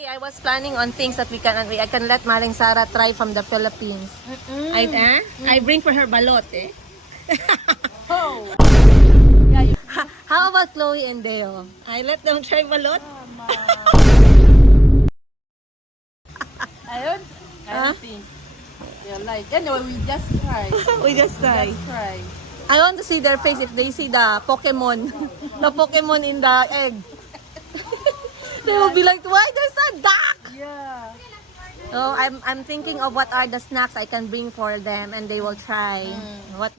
Auntie, I was planning on things that I can let Maring Sara try from the Philippines. I bring for her balot eh. Oh. Yeah, you How about Chloe and Deo? I let them try balot. I don't think they're like. Anyway, we just try. We just try. Just try. I want to see their face if they see the Pokemon. The Pokemon in the egg. They will be like, why there's a duck? Yeah. Oh, I'm thinking of what are the snacks I can bring for them and they will try. What?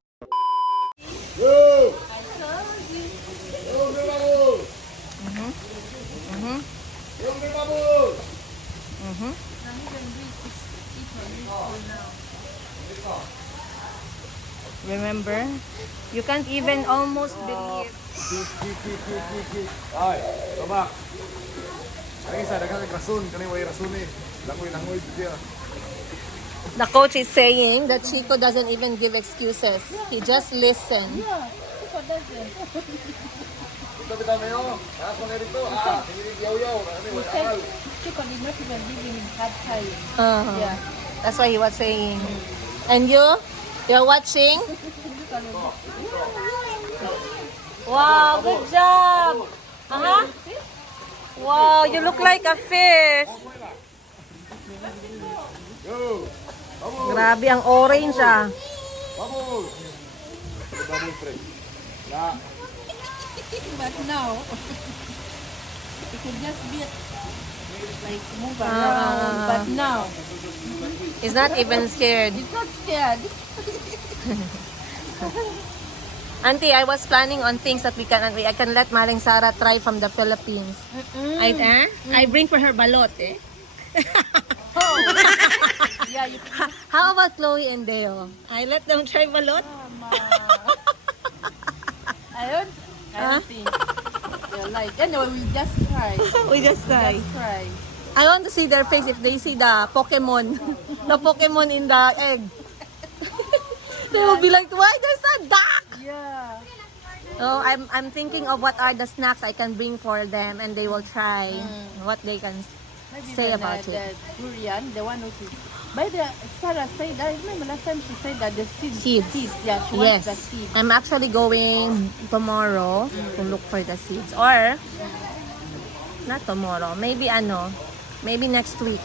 Remember? You can't even almost believe. Rồi, các bạn. Anh sẽ dagang rasun, kani way rasun ni. Langoy dia. The coach is saying that Chico doesn't even give excuses. He just listens. Yeah. Chico doesn't. Ito kita mayo. Ako na dito. Hindi yaw-yaw. Ano He said Chico did not even give him hard time. Yeah. That's what he was saying. And you're watching? Wow, good job. Wow, you look like a fish. Go. Grabe ang orange ah. Vamos. Vamos, pre. Ya. But now, he could just be like move around. But now, He's not even scared. he's not scared. Auntie, I was planning on things that I can let Maring Sara try from the Philippines. I bring for her balot eh. Oh. Yeah, you How about Chloe and Deo? I let them try balot. I don't think they're like. Anyway, we just try. We just try. Just try. I want to see their face if they see the Pokemon. The Pokemon in the egg. They will be like, why there's a duck? Yeah. Oh, I'm thinking of what are the snacks I can bring for them and they will try what they can Maybe say the, about the it. durian, the one which is. By the Sarah said, I remember last time she said that the seeds. Seeds. Yeah, she wants the seeds. I'm actually going tomorrow to look for the seeds. Or, not tomorrow, maybe next week.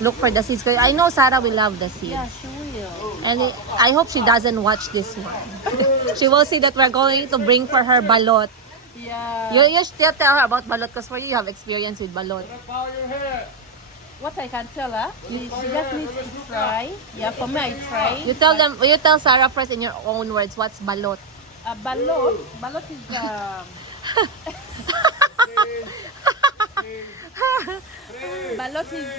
Look for the seeds. 'Cause I know Sarah will love the seeds. Yeah, she will. And I hope she doesn't watch this one. She will see that we're going to bring for her balot. Yeah. You still tell her about balot because for you have experience with balot. What I can tell her, she just needs to try. Yeah, for me, I try. You tell Sarah first in your own words what's balot. Balot. Balot is balot is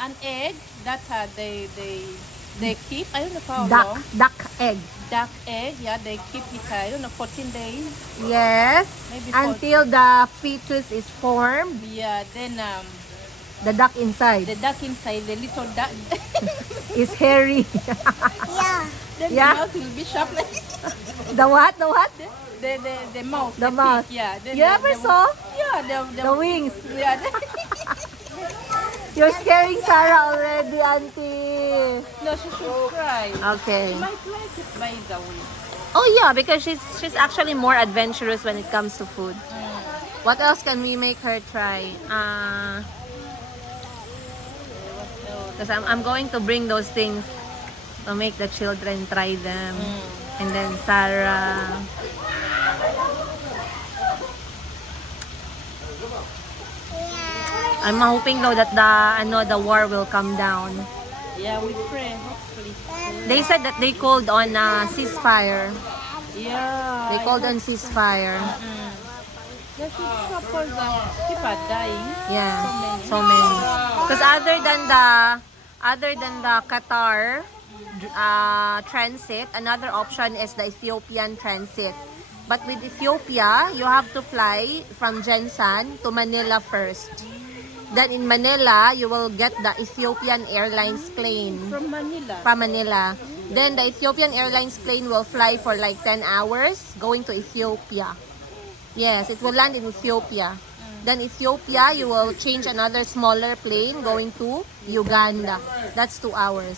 an egg that they keep. I don't know how long. Duck egg. Duck egg. Yeah, they keep it. I don't know, 14 days. Yes. Maybe Until the fetus is formed, Yeah. Then the duck inside the duck inside, the little duck. is hairy. Then Yeah. the mouth will be sharp like The what? The what? the mouth. The beak, mouth. Yeah. Then You ever saw Yeah. the wings? Yeah. You're scaring Sarah already, Auntie. No, she should try. Okay. She might like it by the way. Oh yeah, because she's actually more adventurous when it comes to food. What else can we make her try? Because I'm going to bring those things to make the children try them. And then Sarah. I'm hoping though that the war will come down. Yeah, we pray, hopefully. They said that they called on ceasefire. Yeah. They called on ceasefire. They should stop because people are dying. Yeah, So many. so many. Because other than the Qatar transit, another option is the Ethiopian transit. But with Ethiopia, you have to fly from Jensan to Manila first. Then in Manila, you will get the Ethiopian Airlines plane From Manila. from Manila. Then the Ethiopian Airlines plane will fly for like 10 hours going to Ethiopia. Yes, it will land in Ethiopia. Then Ethiopia, you will change another smaller plane going to Uganda. That's 2 hours.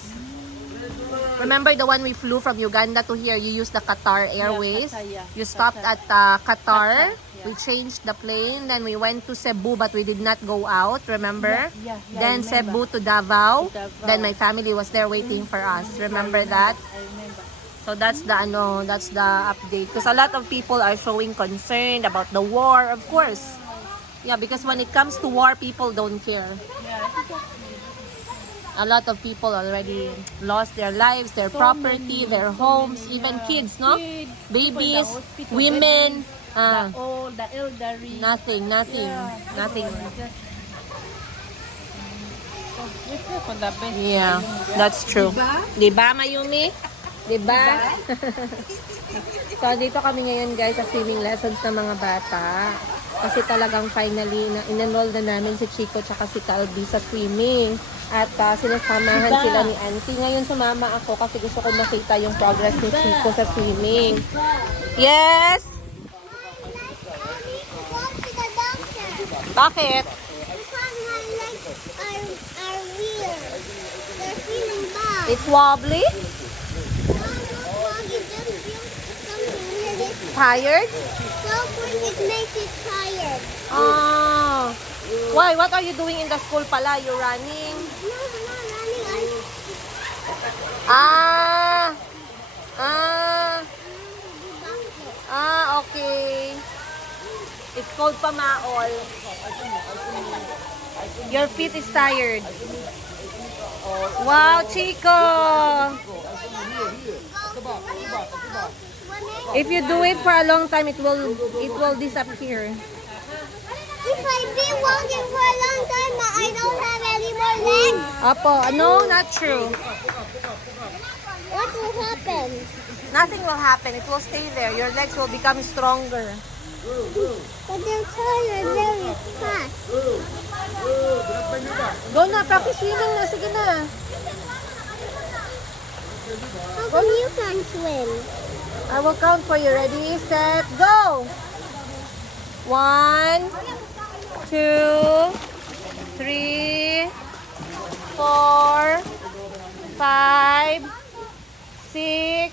Remember the one we flew from Uganda to here? You used the Qatar Airways. Qatar, yeah. You stopped at Qatar. We changed the plane. Then we went to Cebu, but we did not go out. Remember? Yeah, Then I remember. Cebu to Davao. To Davao. Then my family was there waiting for us. Remember that? I remember. So that's the update. Because a lot of people are showing concern about the war, of course. Yeah, because when it comes to war, people don't care. Yeah, A lot of people already lost their lives, their property, their homes, even kids, no? kids, Babies, people in the hospital, women, the old, the elderly. nothing. Just, so we pray for the best. Yeah, that's true. Diba, Mayumi? Diba? So, dito kami ngayon, guys, sa swimming lessons ng mga bata. Kasi talagang finally, in-enroll na namin si Chico tsaka si Calvi sa swimming. At sinasamahan sila ni Auntie. Ngayon, sumama ako kasi gusto ko makita yung progress ni Chico sa swimming. Yes! Bakit? It's wobbly? Tired? It makes it tired. Ah. Why? What are you doing in the school pala? You running? No, I'm not running. Ah. Okay. It's called pamaol. Your feet is tired. Wow, Chico. If you do it for a long time, it will disappear. If I been walking for a long time, but I don't have any more legs, Apo, no, not true. what will happen? Nothing will happen. It will stay there. Your legs will become stronger. But they're tired very fast. Go na, practice swimming na. Sige na. How come you can swim? I will count for you. Ready, set, go! 1, 2, 3, 4, 5, 6,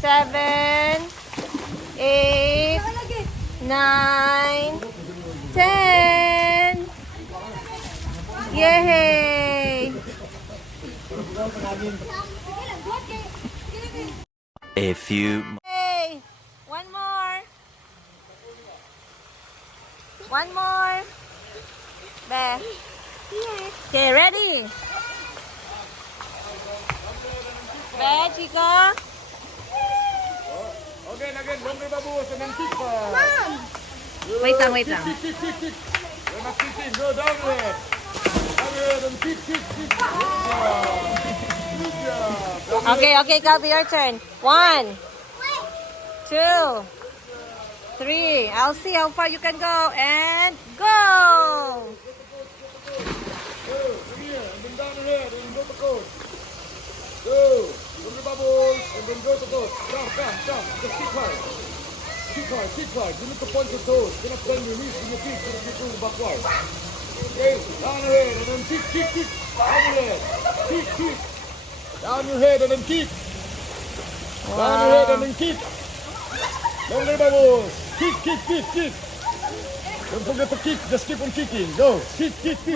7, 8, 9, 10. Yay! A few Hey, one more. One more. Be. Okay, ready? Be, Chica. Again, longer babuos and then kick pa. Wait lang. You're not kicking, go down there. Down there and kick. Good job. Okay, Calvi, your turn. 1, 2, 3. I'll see how far you can go. And go! Go, from here, and then down ahead, and then go to coast. Go, longer bubbles, and then go to coast. Come. Just kick hard. Kick hard. You need to point your toes. You cannot bend your knees with your feet. You need to go backward. Okay, down ahead, and then kick. Down your head. Kick. Down your head, and then kick. Down your head, and then kick. Longer bubbles. Kick. Don't forget to kick. Just keep on kicking. Go. Kick. Legs.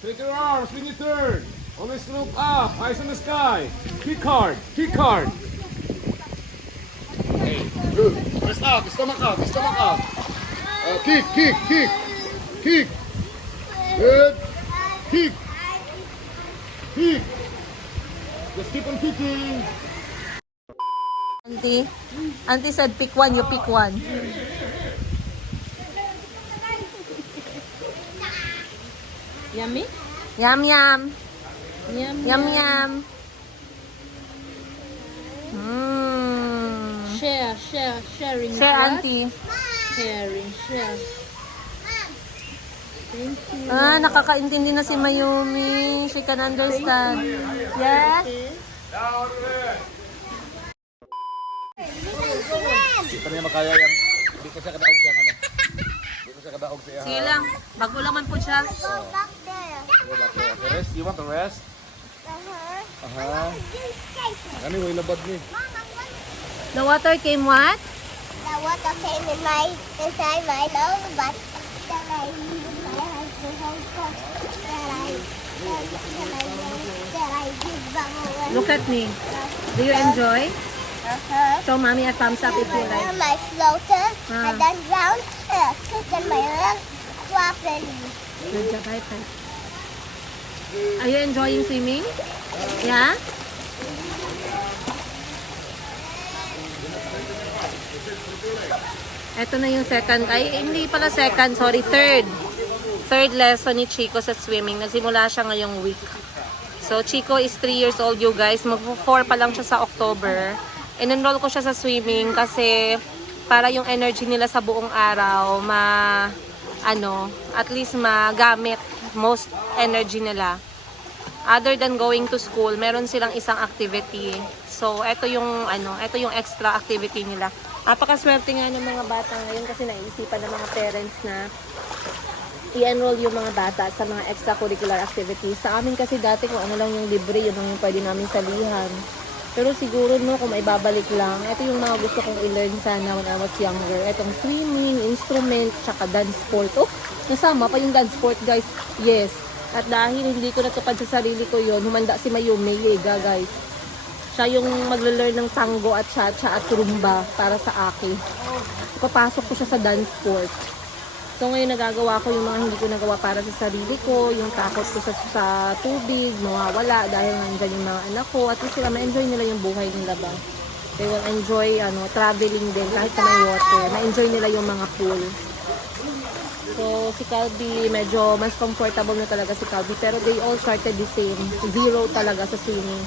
Take your arms when you turn. Always look up. Eyes on the sky. Kick hard. Okay, good. Press up. Stomach up. Kick. Good. Kick. Just keep on kicking. Auntie said pick one, you pick one. Yummy? Yum. Yum. Sharing. Share, what? Auntie. Sharing. Thank you. Nakakaintindi na si Mayumi. She can understand. Yes? Down there. Swim! Hindi pa niya makaya yan. Hindi ko siya kadaog siyang ano. nakadaog sa iya. Sige lang. Bago lang man po siya. Go back there. Go back there. Okay, rest. You want to rest? Ano yung labad ni? The water came what? The water came in inside my nose, but then I used my hand to hold first. Then I give bubble. Look at me. Do you enjoy? Uh-huh. Show mommy a thumbs up if you like. My floater, Ah. and then round, kick in my leg, properly. Good job, high five. Are you enjoying swimming? Yeah? Ito na yung second, ay hindi pala second, sorry, third lesson ni Chico sa swimming. Nagsimula siya ngayong week. So, Chico is 3 years old, you guys. Mag-4 pa lang siya sa October. In-enroll ko siya sa swimming kasi para yung energy nila sa buong araw at least magamit most energy nila. Other than going to school, meron silang isang activity. So, ito yung extra activity nila. Napakaswerte nga ng mga bata ngayon kasi naisipan ng mga parents na i-enroll yung mga bata sa mga extracurricular activities. Sa amin kasi dati kung ano lang yung libre, yun lang yung pwede namin salihan. Pero siguro kung maibabalik lang, ito yung mga gusto kong i-learn sana when I was younger. Itong swimming, instrument, tsaka dance sport. Oh, nasama pa yung dance sport, guys. Yes. At dahil hindi ko natupad sa sarili ko yun, humanda si Mayumi Liga, guys. Siya yung magla-learn ng tango at cha-cha at rumba para sa akin. Papasok ko siya sa dance sport. So ngayon nagagawa ko yung mga hindi ko nagawa para sa sarili ko, yung takot ko sa tubig, mawawala dahil nandyan yung mga anak ko. At least sila ma-enjoy nila yung buhay nila ba. They will enjoy traveling din kahit na may water. Ma-enjoy nila yung mga pool. So si Calby, medyo mas comfortable na talaga si Calby. Pero they all started the same. 0 talaga sa swimming.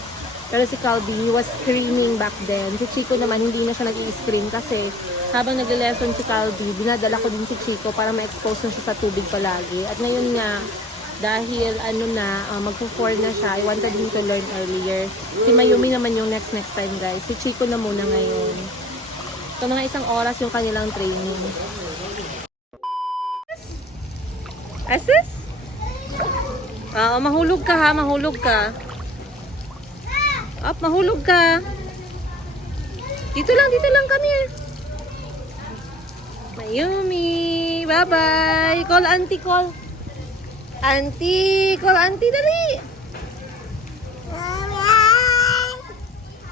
Pero si Calby, he was screaming back then. Si Chico naman, hindi na siya nag-i-scream kasi habang nagle-lesson si Calby, dinadala ko din si Chico para ma-expose na siya sa tubig palagi. At ngayon nga, dahil magpo-4 na siya, I wanted him to learn earlier. Si Mayumi naman yung next time, guys. Si Chico na muna ngayon. So, mga 1 oras yung kanilang training. Asis? Mahulog ka ha, mahulog ka. Up, mahulog ka. Dito lang kami. Mayumi, bye-bye. Call auntie, call. Auntie, call auntie, dali.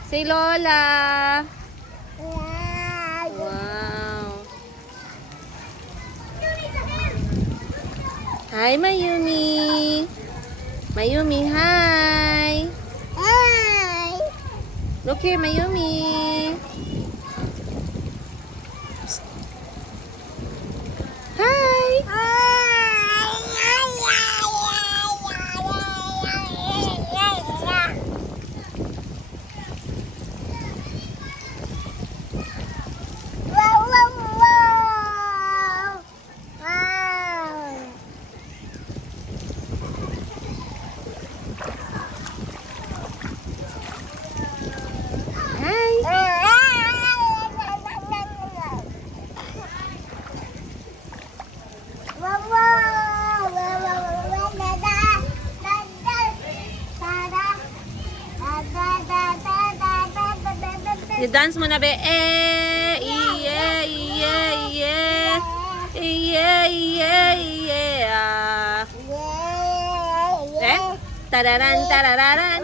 Say Lola. Wow. Hi, Mayumi. Mayumi, hi. Look here, Mayumi. Hi. I-dance mo na be. Tararan, tarararan.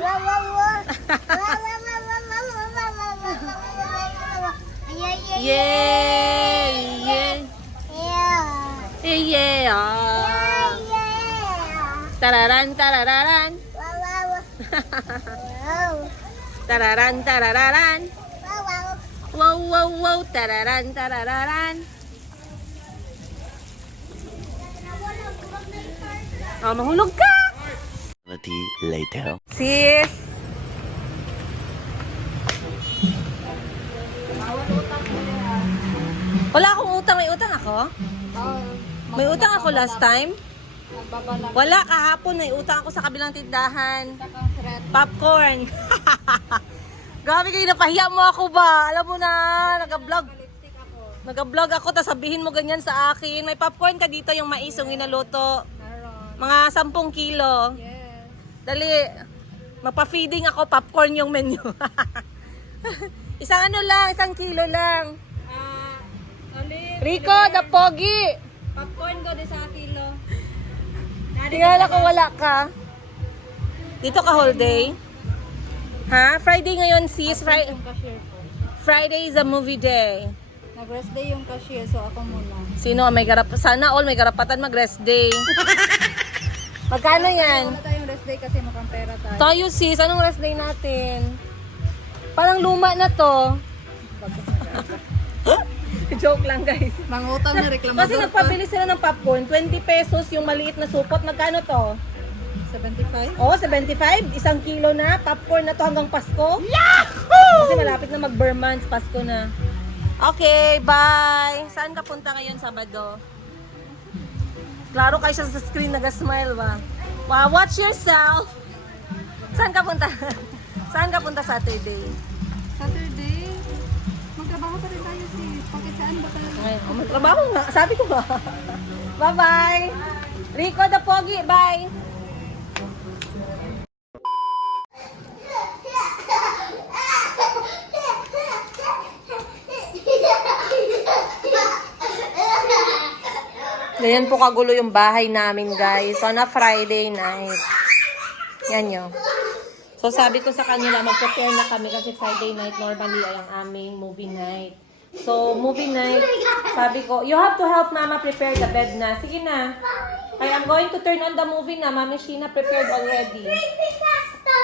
Tararan, tarararan. Tararan, tarararan. Wow, wow, wow. Tararan, tarararan. Mahulog ka! Later. Sis! Wala akong utang. May utang ako? May utang ako last time? Wala, kahapon may utang ako sa kabilang tindahan. Popcorn. Grabe kayo, napahiya mo ako ba? Alam mo na, nag-vlog. Nag-vlog ako, tapos sabihin mo ganyan sa akin. May popcorn ka dito, yung mais yung inaluto. Mga 10 kilo. Yes. Dali, mapa-feeding ako, popcorn yung menu. Isang ano lang, 1 kilo lang. Rico, the pogi. Popcorn ko din sa kilo. Tingala ko wala ka. Dito ka whole day? Ha? Friday ngayon sis. Yung cashier ko. Friday is a movie day. Nag-rest day yung cashier, so ako muna. Sino ang may sana all may karapatan mag-rest day. Magkano yan? Wala tayong rest day kasi mukhang pera tayo. Tayo sis, anong rest day natin? Parang luma na to. Joke lang guys. Mangutang na reklamador Kasi nagpabili sila ng popcorn, 20 pesos yung maliit na supot. Magkano to? 75? Oo, 75. 1 kilo na. Popcorn na to hanggang Pasko. Yahoo! Kasi malapit na mag-Burmans. Pasko na. Okay, bye. Saan ka punta ngayon, Sabado? Klaro kayo siya sa screen, nag-smile ba? Wow, watch yourself. Saan ka punta? Saan ka punta Saturday? Saturday? Magtrabaho pa rin tayo sis. Bakit saan ba tayo? Ngayon, magtrabaho nga. Sabi ko nga. Bye-bye. Rico the Pogi, bye. Ganyan po kagulo yung bahay namin, guys. On a Friday night. Yan yun. So, sabi ko sa kanila, mag-prepare na kami kasi Friday night normally ay ang aming movie night. So, movie night, sabi ko, you have to help Mama prepare the bed na. Sige na. Kaya I'm going to turn on the movie na. Mami Sheena prepared already. Creepypasta.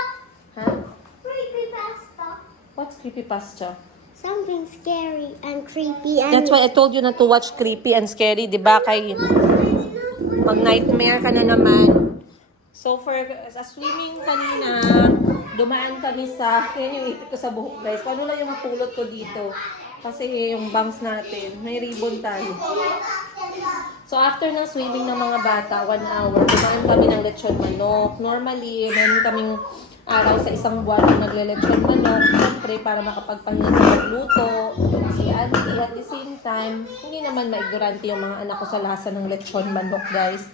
Huh? Creepypasta. What's creepypasta? Something scary and creepy and... That's why I told you not to watch creepy and scary, di ba? Kay mag-nightmare ka na naman. So, for sa swimming kanina, dumaan kami sa... Yan yung ipit ko sa buhok, guys. Paano lang yung mapulot ko dito? Kasi yung bangs natin, may ribbon tayo. So, after ng swimming ng mga bata, 1 hour, dumaan kami ng lechon manok. Normally, meron kaming araw sa isang buwan na nagle-lechon manok. Siyempre, para makapagpahinga sa magluto. Si auntie at the same time, hindi naman maignorante yung mga anak ko sa lasa ng lechon manok, guys.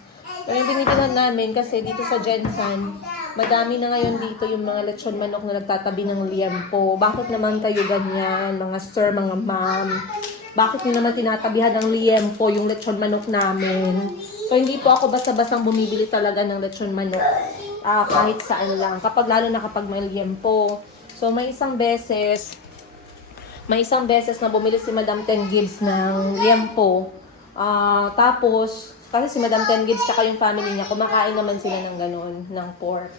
Pero yung binibilan namin kasi dito sa Jensan, madami na ngayon dito yung mga lechon manok na nagtatabi ng liempo. Bakit naman kayo ganyan, mga sir, mga ma'am? Bakit nyo naman tinatabihan ng liempo yung lechon manok namin? So, hindi po ako basta-bastang bumibili talaga ng lechon manok. Kahit saan lang. Lalo na kapag may liempo. So, may isang beses na bumili si Madam Ten Gibbs ng liempo. Tapos, kasi si Madam Ten Gibbs tsaka yung family niya, kumakain naman sila ng ganon, ng pork.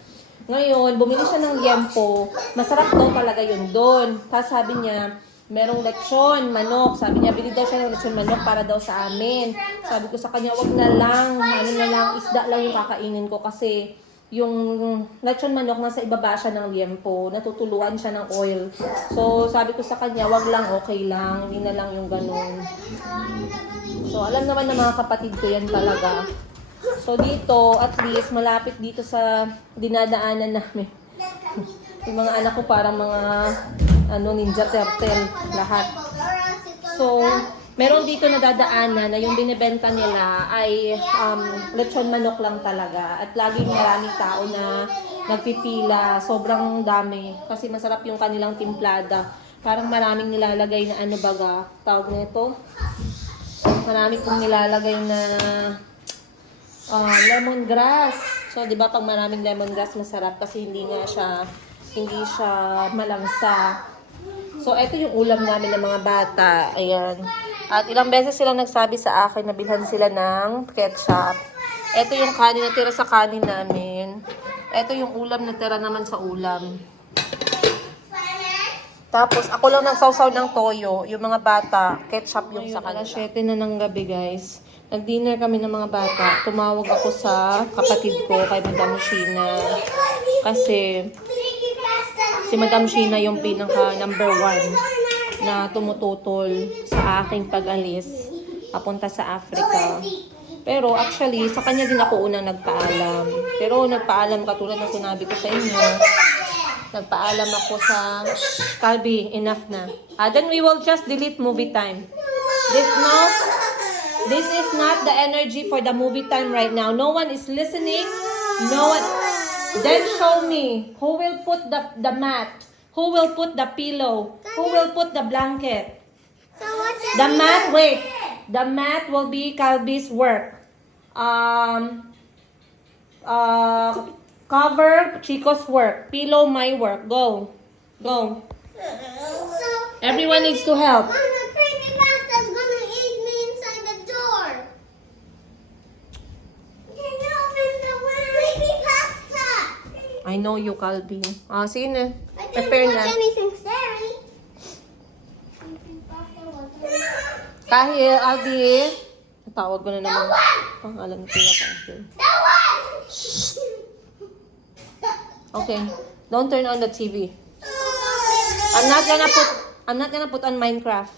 Ngayon, bumili siya ng liempo. Masarap daw talaga yun doon. Tapos sabi niya, merong lechon, manok. Sabi niya, bili daw siya ng lechon manok para daw sa amin. Sabi ko sa kanya, wag na lang, isda lang yung kakainin ko kasi yung lechon manok nasa ibaba siya ng liempo, natutuluan siya ng oil. So, sabi ko sa kanya, wag lang, okay lang, hindi na lang yung ganun. So, alam naman ng mga kapatid ko yan talaga. So, dito, at least, malapit dito sa dinadaanan namin. Yung mga anak ko parang mga Ninja Turtle, lahat. So, meron dito na dadaanan na yung binibenta nila ay lechon manok lang talaga. At laging maraming tao na nagpipila. Sobrang dami. Kasi masarap yung kanilang timplada. Parang maraming nilalagay na tawag nito? Marami pong nilalagay na lemongrass. So, di ba pag maraming lemongrass masarap kasi hindi siya malangsa. So, ito yung ulam namin ng mga bata. Ayan. At ilang beses sila nagsabi sa akin na bilhan sila ng ketchup. Ito yung kanin na tira sa kanin namin. Ito yung ulam na tira naman sa ulam. Tapos, ako lang nagsawsaw ng toyo. Yung mga bata, ketchup yung sa kanila. 7 na ng gabi, guys. Nag-dinner kami ng mga bata. Tumawag ako sa kapatid ko, kay Madam Sheena. Kasi, si Madam Sheena yung pinaka number 1 na tumututol sa aking pag-alis papunta sa Africa. Pero actually, sa kanya din ako unang nagpaalam. Pero nagpaalam katulad ng sinabi ko sa inyo. Nagpaalam ako sa Calby, enough na. Then we will just delete movie time. This is not the energy for the movie time right now. No one is listening. No one. Then show me who will put the mat. Who will put the pillow? Who will put the blanket? So what's The mat, wait. The mat will be Calby's work. Cover Chico's work. Pillow my work. Go. Go. So Everyone needs to help. Mom, the creepypasta's gonna eat me inside the door. Can you open the creepypasta? I know you, Calby. Sige na. I didn't Prepare watch na. anything scary. Creepypasta was Kahil, Albi, tawag ko na naman pangalan ko na Kahil. that one. Okay, don't turn on the TV. I'm not gonna put on Minecraft.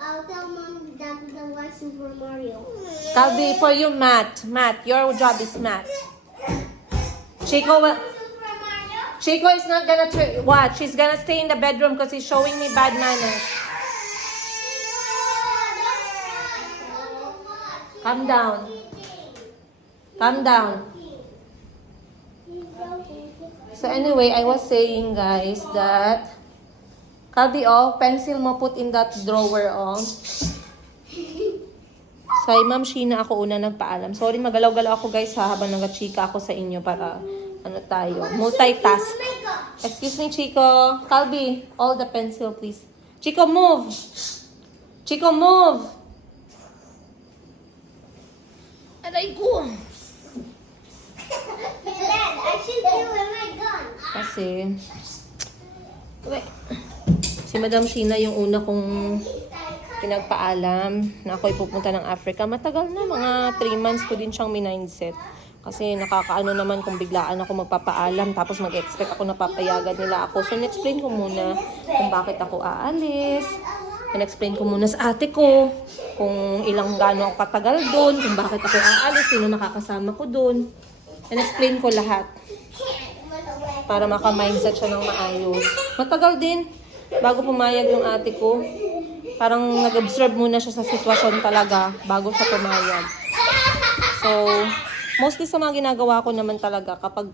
I'll tell Mom that the watch Super Mario. Calby, for you, Matt. Matt, your job is Matt. Chico is not gonna watch. She's gonna stay in the bedroom because he's showing me bad manners. Calm down. Calm down. So anyway, I was saying, guys, that Calby, pencil mo put in that drawer, Kay Ma'am Sheena ako una nagpaalam. Sorry, magalaw-galaw ako, guys, habang nag-chika ako sa inyo para tayo. Multitask. Excuse me, Chico. Calby, all the pencil, please. Chico, move. Chico, move. Aray ko. Dad, I should do with my gun. Kasi, si Madam Sheena yung una kong pinagpaalam na ako'y pupunta ng Africa. Matagal na, mga 3 months ko din siyang minindset. Kasi nakakaano naman kung biglaan ako magpapaalam tapos mag-expect ako na papayagan nila ako. So, in-explain ko muna kung bakit ako aalis. In-explain ko muna sa ate ko kung ilang gaano ako katagal doon, kung bakit ako aalis, sino makakasama ko doon. In-explain ko lahat para maka-mindset siya ng maayos. Matagal din bago pumayag yung ate ko. Parang nag-observe muna siya sa sitwasyon talaga bago siya pumayag. So, mostly sa mga ginagawa ko naman talaga kapag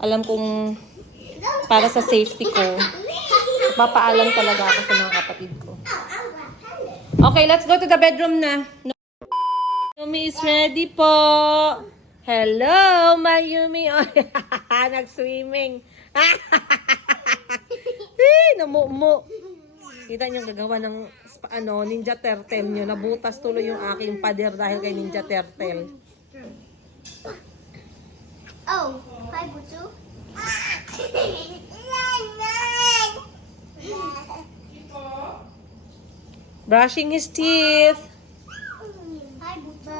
alam kong para sa safety ko, papaalam talaga ako sa mga kapatid ko. Okay, let's go to the bedroom na. Mayumi is ready po. Hello, Mayumi. Oh, nag-swimming. Namumu. Kita niyo gagawa ng Ninja Turtle niyo. Nabutas tuloy yung aking pader dahil kay Ninja Turtle. Oh, hi, Butsu. Brushing his teeth. Hi, Butsu.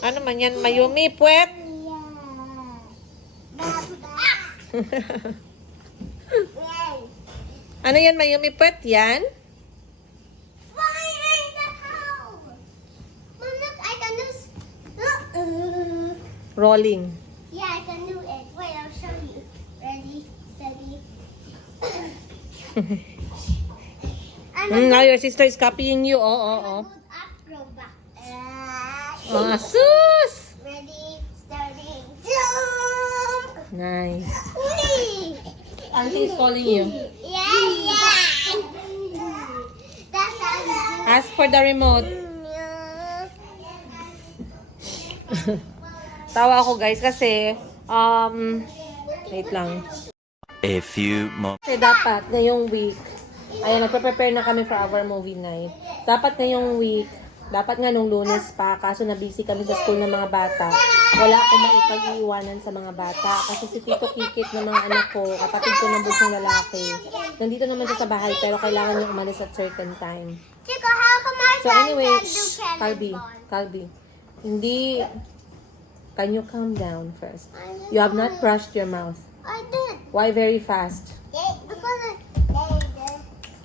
Ano man yan, Mayumi? Puwet? Ano yan, Mayumi? Puwet yan? Fire in the house! Mom, look, I can do... Rolling. Yeah, I can do it. Wait, I'll show you. Ready, steady. Now your sister is copying you. Oh. Good acrobat. Sus! Ready, steady, jump! Nice. Whee! Auntie is calling you. Yeah. That's how you do Ask for the remote. it. Tawa ako, guys, kasi, wait lang. A few moments. Kasi dapat, ngayong week, ayan, nagpe-prepare na kami for our movie night. Dapat ngayong week, dapat nga nung Lunes pa, kaso na busy kami sa school ng mga bata. Wala akong maipag-iiwanan sa mga bata. Kasi si Tito Kikit ng mga anak ko, kapatid ko ng bunsong lalaki, nandito naman siya sa bahay, pero kailangan niya umalis at certain time. Chico, how come my So son anyway, can do Calby, hindi, can you calm down first? You have not brushed your mouth. I did. Why very fast? Because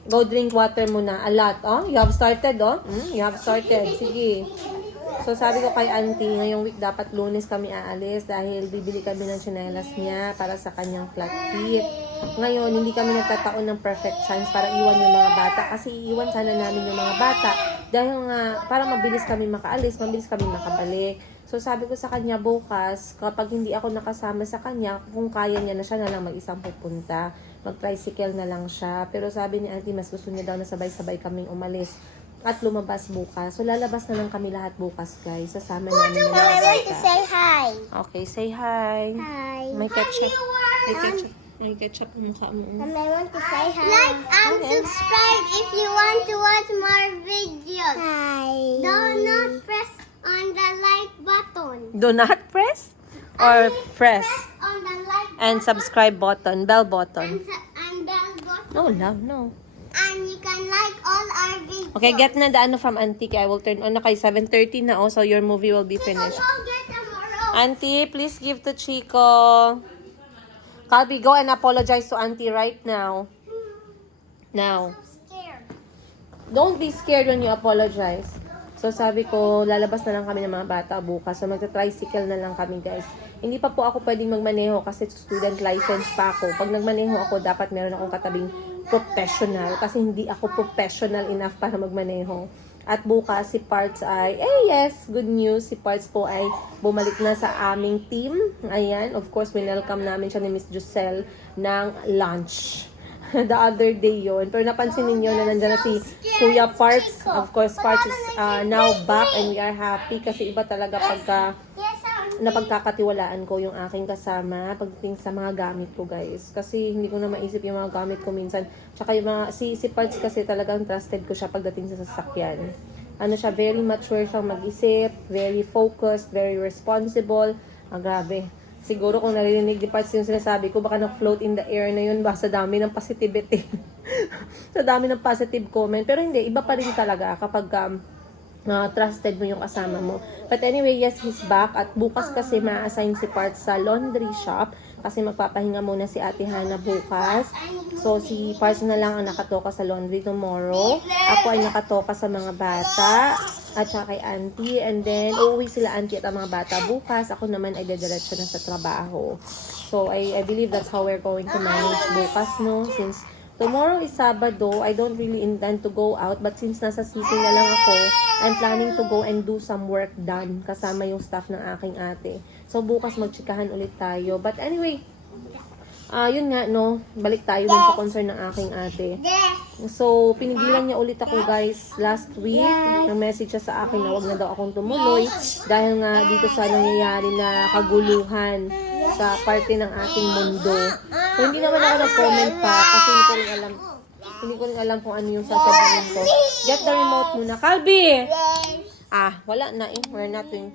Go drink water muna. A lot, oh. You have started, oh. You have started. Sige. So, sabi ko kay auntie, ngayong week dapat Lunes kami aalis dahil bibili kami ng tsinelas niya para sa kanyang flat feet. Ngayon, hindi kami nagkataon ng perfect chance para iwan yung mga bata kasi iiwan sana namin yung mga bata dahil nga para mabilis kami makaalis, mabilis kami makabalik. So, sabi ko sa kanya bukas, kapag hindi ako nakasama sa kanya, kung kaya niya na siya na lang mag-isang pupunta. Mag-tricycle na lang siya. Pero sabi ni auntie, mas gusto niya daw na sabay-sabay kaming umalis at lumabas bukas. So, lalabas na lang kami lahat bukas, guys. Sasama namin yung Mom, I mga want to bata. say hi. Okay, say hi. Hi. May ketchup. May ketchup. May ketchup ang mukha mo. Mom, I want to say hi. Like and subscribe if you want to watch more videos. Hi. Do not press on the like button. Do not press or press On the like and subscribe button, bell button. and bell button. No, love, no. And you can like all our videos. Okay, get na the ano from auntie. I will turn on na kay 7:30 na so your movie will be finished. I'll get tomorrow. Auntie, please give to Chico. Calby, go and apologize to auntie right now. Now. Scared. Don't be scared when you apologize. So, sabi ko, lalabas na lang kami ng mga bata bukas. So, magta-tricycle na lang kami, guys. Hindi pa po ako pwedeng magmaneho kasi student license pa ako. Pag nagmaneho ako, dapat meron akong katabing professional kasi hindi ako professional enough para magmaneho. At bukas, si Parts ay, yes, good news. Si Parts po ay bumalik na sa aming team. Ayan, of course, welcome namin siya ni Miss Giselle ng lunch. The other day yon. Pero napansin ninyo na nandiyan na si Kuya Parts. Of course, Parts is now back and we are happy kasi iba talaga pagka napagkakatiwalaan ko yung aking kasama pagdating sa mga gamit ko, guys. Kasi hindi ko na maisip yung mga gamit ko minsan. Tsaka yung mga, si Parts kasi talagang trusted ko siya pagdating sa sasakyan. Ano siya, very mature siyang mag-isip, very focused, very responsible. Grabe. Siguro kung narinig ni Parts yung sinasabi ko, baka na-float in the air na yun ba sa dami ng positivity. Sa dami ng positive comment. Pero hindi, iba pa rin talaga kapag trusted mo yung kasama mo. But anyway, yes, he's back. At bukas kasi ma-assign si Parts sa laundry shop kasi magpapahinga muna si Ate Hana bukas. So, si Parts na lang ang nakatoka sa laundry tomorrow. Ako ay nakatoka sa mga bata at saka kay auntie. And then, uuwi sila auntie at ang mga bata bukas. Ako naman ay dediretso na sa trabaho. So, I believe that's how we're going to manage bukas, no? Since tomorrow is Sabado, I don't really intend to go out. But since nasa city na lang ako, I'm planning to go and do some work done kasama yung staff ng aking ate. So, bukas magtsikahan ulit tayo. But anyway, yun nga, no? Balik tayo dun sa concern ng aking ate. So, pinigilan niya ulit ako, guys, last week. Nag-message siya sa akin na wag na daw akong tumuloy dahil nga dito sa nangyayari na kaguluhan sa parte ng ating mundo. So, hindi naman ako nag-comment pa kasi hindi ko rin alam. Hindi ko rin alam kung ano yung sasabihin ko. Get the remote muna. Calby! Wala na eh. We're not doing.